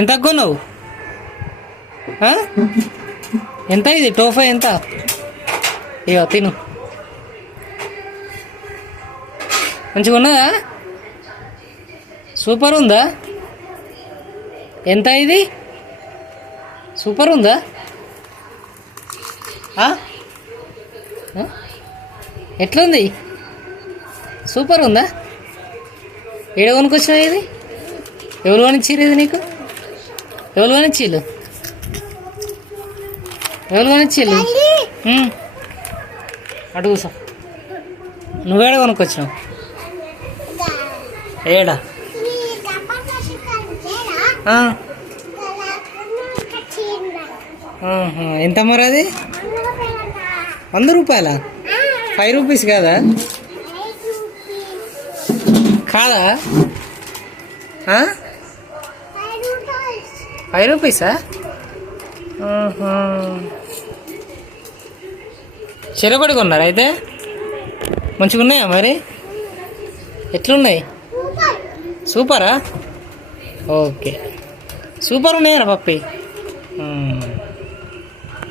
ఎంత కొన్నావు? ఎంత ఇది టోఫా ఎంత? ఇక తిను. మంచిగా ఉన్నదా? సూపర్ ఉందా? ఎంత ఇది? సూపర్ ఉందా? ఎట్లుంది? సూపర్ ఉందా? ఏడ కొనుక్కొచ్చినావు ఇది? ఎవరు కొనిచ్చిర్రు ఇది నీకు? ఎవరు కొనిచ్చిర్రు? ఎవరు కొనిచ్చిర్రు? అటు కూసో. నువ్వేడ కొనుక్కొచ్చినావు? ఏడా? ఎంత మరి అది? 100 రూపాయల? 5 రూపీస్ కాదా? కాదా? 5 రూపీసా? చెరొకటి కొన్నారా అయితే? మంచిగా ఉన్నాయా మరి? ఎట్లున్నాయి? సూపరా? ఓకే, సూపర్ ఉన్నాయా పప్పి?